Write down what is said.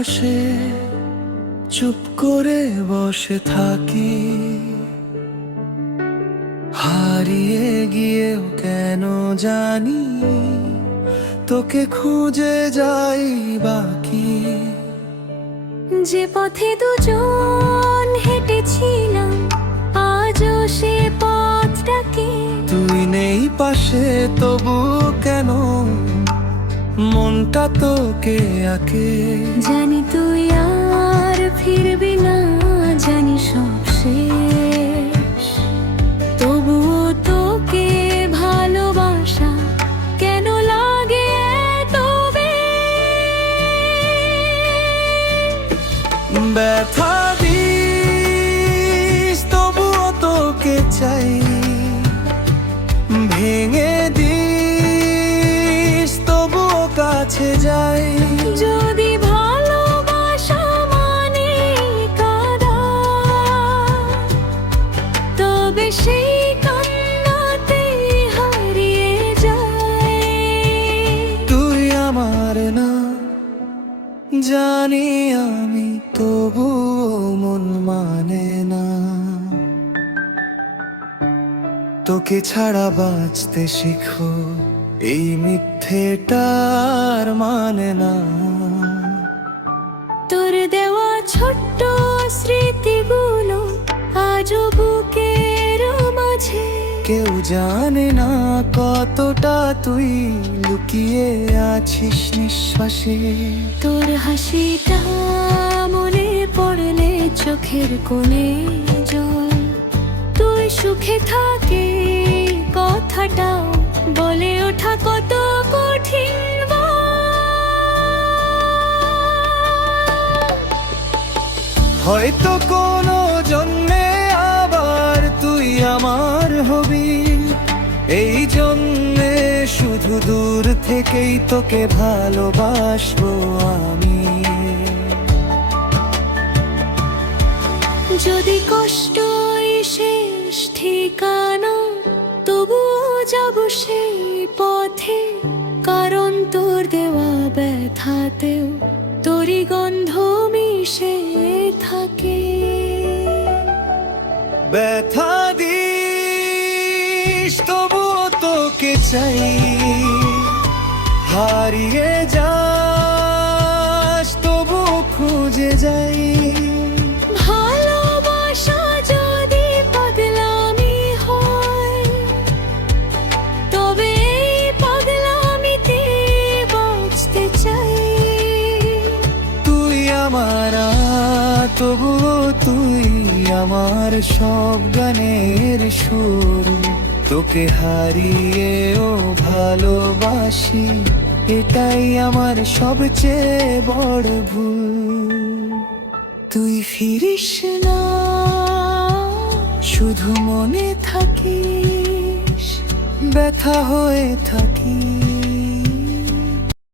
পাশে চুপ করে বসে থাকি, হারিয়ে গিয়েও কেন জানি তোকে খুঁজে যাই বাকি। যে পথে দুজন হেঁটেছিলাম আজও সে পথটাকে, তুই নেই পাশে তবু কেন মনটা তোকে আঁকে। জানি তুই আর ফিরবি না, জানি সব শেষ, তবুও তোকে ভালোবাসা কেন লাগে এত বেশ। ব্যথা দিস তবুও তোকে চাই, ভেঙে দিস তবুও কাছে যাই। যদি ভালোবাসা মানে কাঁদা, তবে সেই কান্নাতে হারিয়ে যায়। তুই আমার না জানি আমি, তবুও মন মানে না। তোকে ছাড়া বাঁচতে শিখো, এই মিথ্যেটার মানে না। তোর দেওয়া ছোট্ট স্মৃতিগুলো আজও বুকের মাঝে, কেউ জানে না কতটা তুই লুকিয়ে আছিস নিঃশ্বাসে। তোর হাসিটা মনে পড়লে চোখের কোণে জল, তুই সুখে থাকে কথাটা বলে ওঠা কত কঠিন। হয়তো কোনো জন্মে আবার তুই আমার হবি, এই জন্মে শুধু দূর থেকেই তোকে ভালোবাসবো আমি। যদি কষ্টই শেষ ঠিকানা, তবুও যাব সেই পথে, কারণ তোর দেওয়া ব্যথাতেও তোরই গন্ধ মিশে থাকে। ব্যথা দিস তবুও তোকে চাই, হারিয়ে যাস তবুও খুঁজে যাই। ভালোবাসা যদি পাগলামি হয়, তবে এই পাগলামিতে বাঁচতে চাই। তুই আমার তবুও তুই আমার সব গানের সুর, তোকে হারিয়েও ভালোবাসি, এটাই আমার সবচেয়ে বড় ভুল। তুই ফিরিস না, শুধু মনে থাকিস, ব্যথা হয়ে থাকিস।